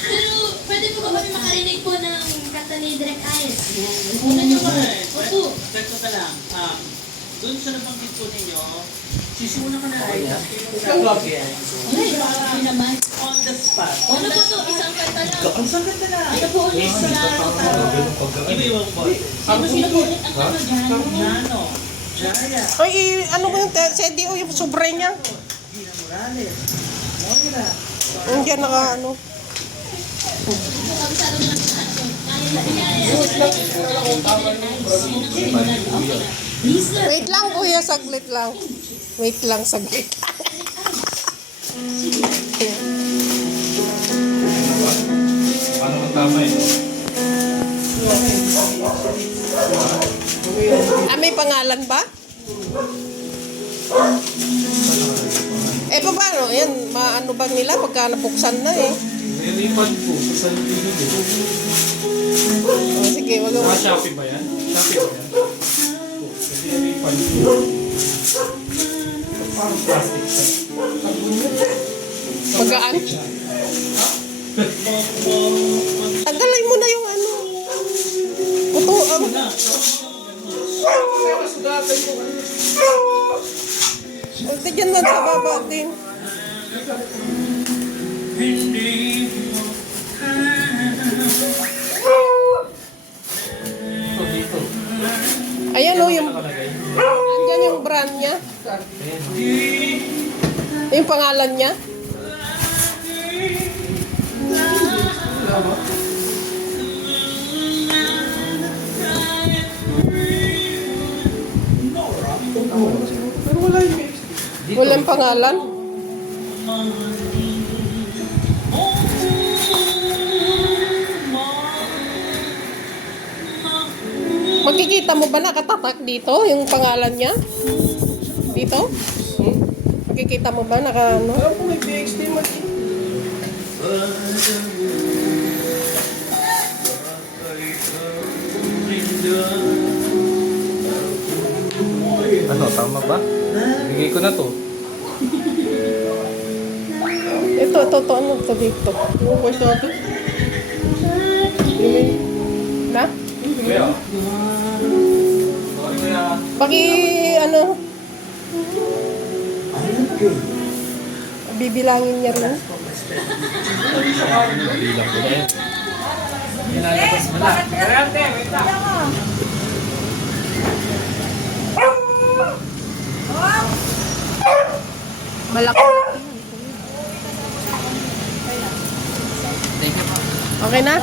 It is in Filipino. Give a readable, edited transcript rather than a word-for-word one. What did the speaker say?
Pero pwede po ba kami makarinig po ng kanta ni Direk Ayes? Una nyo ba? Opo. Ganito ka lang. Doon sa nabanggit po ninyo, sisimula ka na ay Ay, hindi naman. on the spot. Ano po to? Isang kanta lang. Ang sagot na lang. Ito po ulit sa Iba-ibang po. Sino po ulit ang ano dyan? Jano. Jaya. Ay, ano ba yung CDO, yung sobre niya? Gina Morales. Moira. Diyan naka ano. Kabisado naman sa ano. Kaya Wait lang kuya, saglit lang. Wait lang, saglit lang. Paano ang tama eh? May pangalan ba? Paano? Yan, maano ba nila pagka nabuksan na eh? May refund po sa Salpino din. Sige, wag mo. Shopee ba yan? Shopee ba yan? May refund po. Parang plastic siya. Magaan. Tagalay mo na yung ano. Ito, Ito dyan lang sa baba din. Ito dito. Ayan o, yung... Andyan yung brand niya. Yung pangalan niya. Pero wala yung Walang pangalan. Makikita mo ba nakatatak dito yung pangalan niya? Dito? Makikita mo ba naka ano? Alam ko may PXD man. Ano, tama ba? Bigay ko na to. Ito, ano to dito? Ano ba siya ito? Na? Kuya. Sorry kuya. Paki, ano? Bibilangin niya rin. Bilang ko na yan. Nilalabas mo na. Karante, wait lang. Malaki. Okay na?